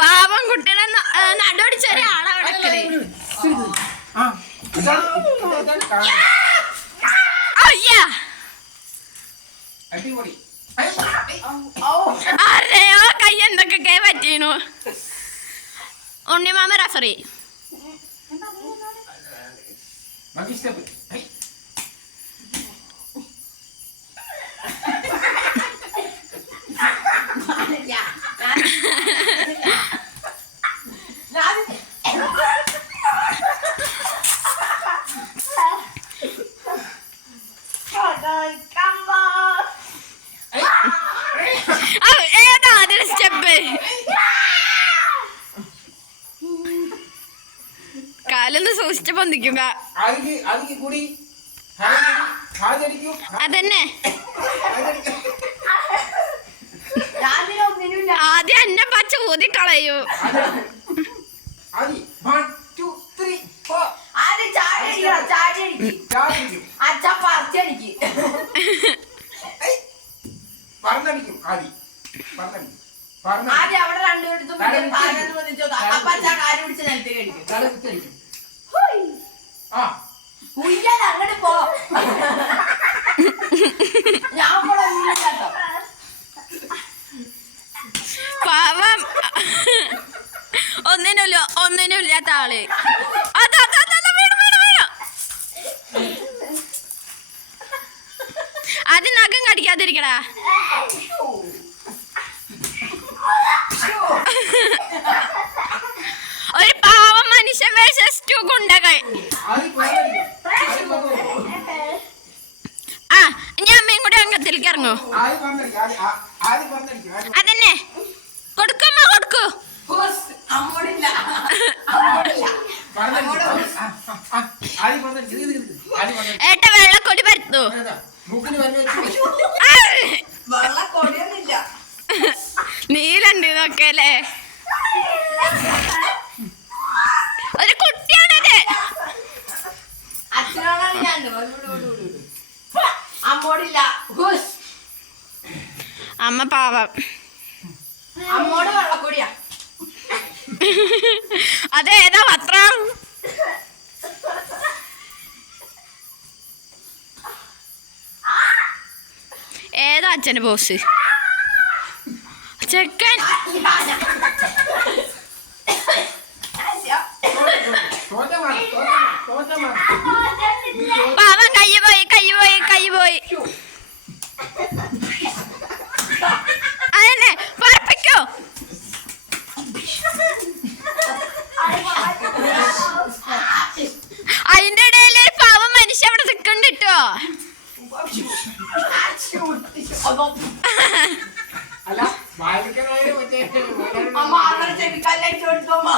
പാവം കുട്ടികളെ നടോടിച്ച ഒരാളവിടെ അതെയോ കൈ എന്തൊക്കെ പറ്റീനു. ഉണ്ണിമാമ റഫറി. ഏതാ അതിന് സ്റ്റെപ്പ്? കാലൊന്ന് സൂക്ഷിച്ച് പൊന്തിക്കുക. അതന്നെ ആദ്യം എന്നെ പച്ച ഊതിക്കളയൂ. അങ്ങോട്ട് പോ. പാവം ഒന്നിനും ഇല്ലാത്ത ആള്. അത് നഖം കടിക്കാതിരിക്കടാ. ഒരു പാവം മനുഷ്യൻ വേഴ്സസ് 2 ഗുണ്ടകൾ. ഞാൻ അമ്മയും കൂടെ അംഗത്തിലേക്ക് ഇറങ്ങൂ. അതന്നെ കൊടുക്കുമ്പോ കൊടുക്കൂ. ഏട്ട വെള്ളക്കൊടി പരത്തു. നീലുണ്ട് ഇതൊക്കെ അല്ലേ. ഒരു കുട്ടിയാണത്. അമ്മ പാവം. അമ്മോട് വെള്ളക്കൊടിയാ. അതേതാ പത്രം? ഏതാ അച്ഛൻ്റെ ബോസ്? ചെക്കൻ പാവം. കൈ പോയി. അതന്നെ പറപ്പിക്കോ. അതിന്റെ ഇടയിൽ പാവം മനുഷ്യ അവിടെ നിൽക്കണ്ടിട്ടോ. അമ്മ ചെവിക്കല്ലേ ചോദിച്ചോമ്മ.